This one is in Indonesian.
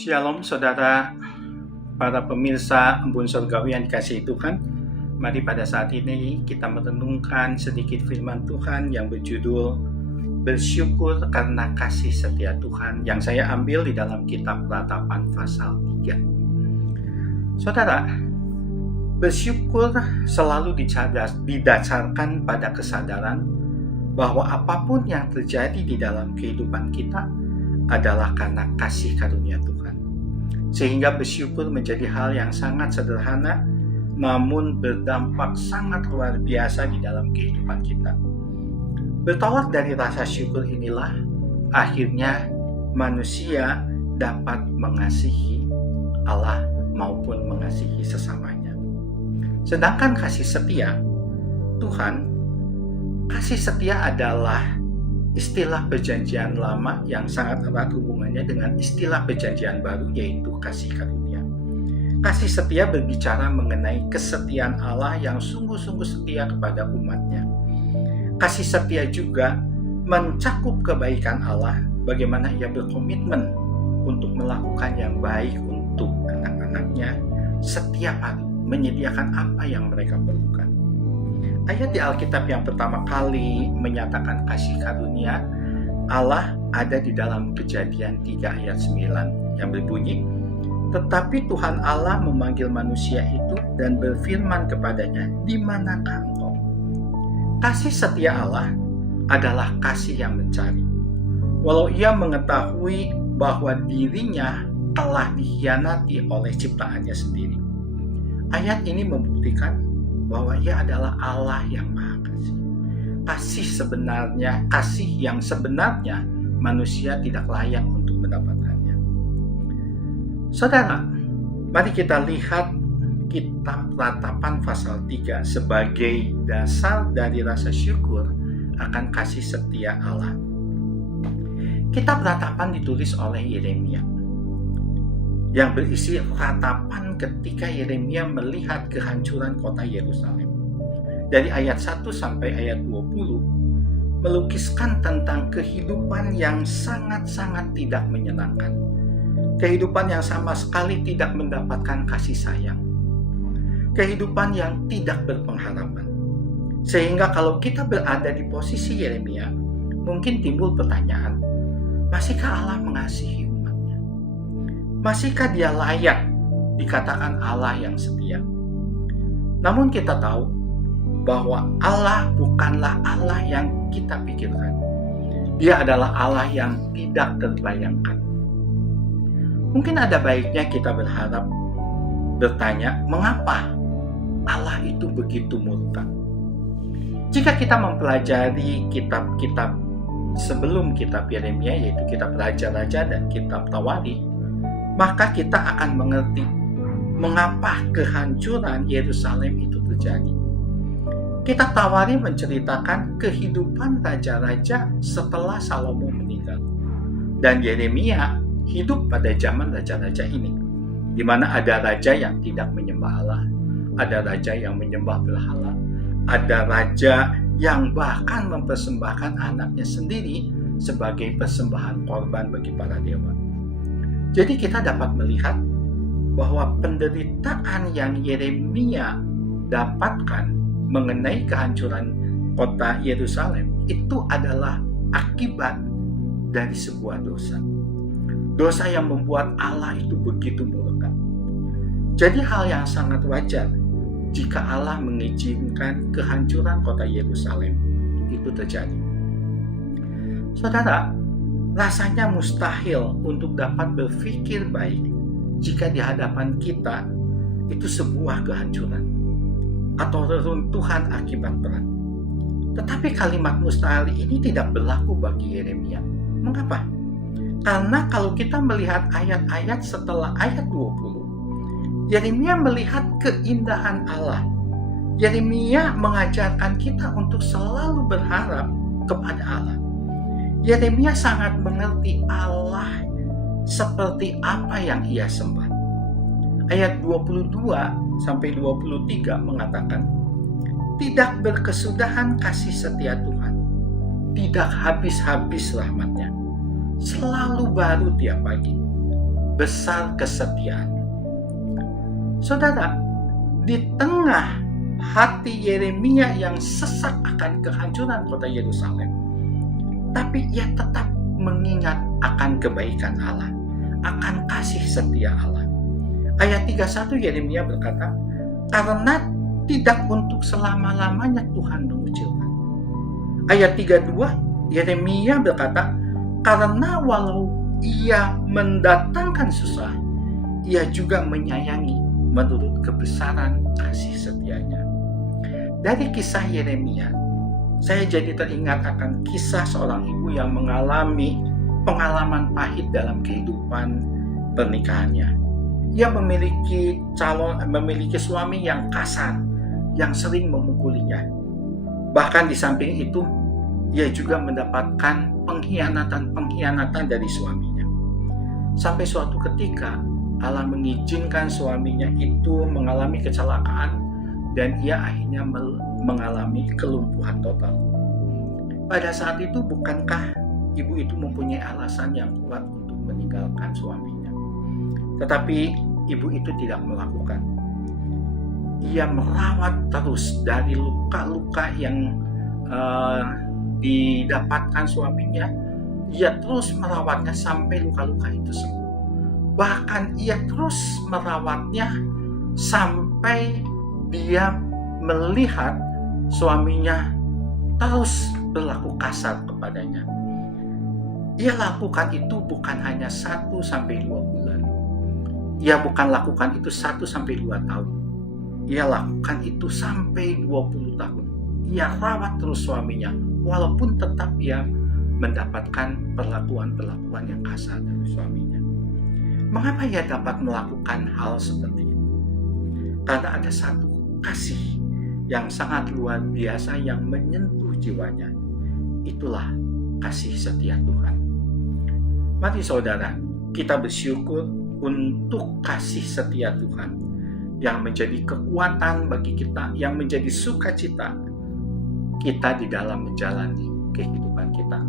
Shalom saudara, para pemirsa Embun Surgawi yang dikasihi Tuhan. Mari pada saat ini kita merenungkan sedikit firman Tuhan yang berjudul Bersyukur karena kasih setia Tuhan, yang saya ambil di dalam kitab Ratapan pasal 3. Saudara, bersyukur selalu didasarkan pada kesadaran bahwa apapun yang terjadi di dalam kehidupan kita adalah karena kasih karunia Tuhan. Sehingga bersyukur menjadi hal yang sangat sederhana, namun berdampak sangat luar biasa di dalam kehidupan kita. Bertolak dari rasa syukur inilah, akhirnya manusia dapat mengasihi Allah maupun mengasihi sesamanya. Sedangkan kasih setia Tuhan, kasih setia adalah istilah perjanjian lama yang sangat erat hubungannya dengan istilah perjanjian baru, yaitu kasih karunia. Kasih setia berbicara mengenai kesetiaan Allah yang sungguh-sungguh setia kepada umatnya. Kasih setia juga mencakup kebaikan Allah, bagaimana ia berkomitmen untuk melakukan yang baik untuk anak-anaknya setiap hari, menyediakan apa yang mereka perlukan. Ayat di Alkitab yang pertama kali menyatakan kasih karunia Allah ada di dalam Kejadian 3 ayat 9 yang berbunyi, "Tetapi Tuhan Allah memanggil manusia itu dan berfirman kepadanya, di manakah engkau?" Kasih setia Allah adalah kasih yang mencari. Walau ia mengetahui bahwa dirinya telah dikhianati oleh ciptaannya sendiri. Ayat ini membuktikan bahwa ia adalah Allah yang Maha Kasih. Kasih yang sebenarnya manusia tidak layak untuk mendapatkannya. Saudara, mari kita lihat kitab Ratapan pasal 3 sebagai dasar dari rasa syukur akan kasih setia Allah. Kitab Ratapan ditulis oleh Yeremia, yang berisi ratapan ketika Yeremia melihat kehancuran kota Yerusalem. Dari ayat 1 sampai ayat 20 melukiskan tentang kehidupan yang sangat-sangat tidak menyenangkan. Kehidupan yang sama sekali tidak mendapatkan kasih sayang. Kehidupan yang tidak berpengharapan. Sehingga kalau kita berada di posisi Yeremia, mungkin timbul pertanyaan, masihkah Allah mengasihi? Masihkah dia layak dikatakan Allah yang setia? Namun kita tahu bahwa Allah bukanlah Allah yang kita pikirkan. Dia adalah Allah yang tidak terbayangkan. Mungkin ada baiknya kita bertanya, mengapa Allah itu begitu murka? Jika kita mempelajari kitab-kitab sebelum kitab Yeremia, yaitu kitab Raja-Raja dan kitab Tawari, maka kita akan mengerti mengapa kehancuran Yerusalem itu terjadi. Kitab Tawari menceritakan kehidupan raja-raja setelah Salomo meninggal. Dan Yeremia hidup pada zaman raja-raja ini, di mana ada raja yang tidak menyembah Allah, ada raja yang menyembah berhala, ada raja yang bahkan mempersembahkan anaknya sendiri sebagai persembahan korban bagi para dewa. Jadi kita dapat melihat bahwa penderitaan yang Yeremia dapatkan mengenai kehancuran kota Yerusalem itu adalah akibat dari sebuah dosa. Dosa yang membuat Allah itu begitu murka. Jadi hal yang sangat wajar jika Allah mengizinkan kehancuran kota Yerusalem itu terjadi. Saudara, rasanya mustahil untuk dapat berpikir baik jika di hadapan kita itu sebuah kehancuran atau reruntuhan akibat perang. Tetapi kalimat mustahil ini tidak berlaku bagi Yeremia. Mengapa? Karena kalau kita melihat ayat-ayat setelah ayat 20, Yeremia melihat keindahan Allah. Yeremia mengajarkan kita untuk selalu berharap kepada Allah. Yeremia sangat mengerti Allah seperti apa yang ia sembah. Ayat 22 sampai 23 mengatakan, "Tidak berkesudahan kasih setia Tuhan, tidak habis-habis rahmat-Nya, selalu baru tiap pagi. besar kesetiaan. Saudara, di tengah hati Yeremia yang sesak akan kehancuran kota Yerusalem, tapi ia tetap mengingat akan kebaikan Allah, akan kasih setia Allah. Ayat 31 Yeremia berkata, karena tidak untuk selama-lamanya Tuhan mengucilkan. Ayat 32 Yeremia berkata, karena walau ia mendatangkan susah, ia juga menyayangi menurut kebesaran kasih setianya. Dari kisah Yeremia, saya jadi teringat akan kisah seorang ibu yang mengalami pengalaman pahit dalam kehidupan pernikahannya. Ia memiliki suami yang kasar, yang sering memukulinya. Bahkan di samping itu, ia juga mendapatkan pengkhianatan dari suaminya. Sampai suatu ketika, Allah mengizinkan suaminya itu mengalami kecelakaan dan ia akhirnya mengalami kelumpuhan total. Pada saat itu, bukankah ibu itu mempunyai alasan yang kuat untuk meninggalkan suaminya? Tetapi ibu itu tidak melakukan. Ia merawat terus dari luka-luka yang didapatkan suaminya. Ia terus merawatnya sampai luka-luka itu sembuh. Bahkan ia terus merawatnya sampai dia melihat suaminya terus berlaku kasar kepadanya. Ia lakukan itu bukan hanya 1-2 bulan. Ia bukan lakukan itu 1-2 tahun. Ia lakukan itu sampai 20 tahun. Ia rawat terus suaminya, walaupun tetap ia mendapatkan perlakuan-perlakuan yang kasar dari suaminya. Mengapa ia dapat melakukan hal seperti itu? Karena ada satu kasih yang sangat luar biasa yang menyentuh jiwanya. Itulah kasih setia Tuhan. Mari saudara, kita bersyukur untuk kasih setia Tuhan yang menjadi kekuatan bagi kita, yang menjadi sukacita kita di dalam menjalani kehidupan kita.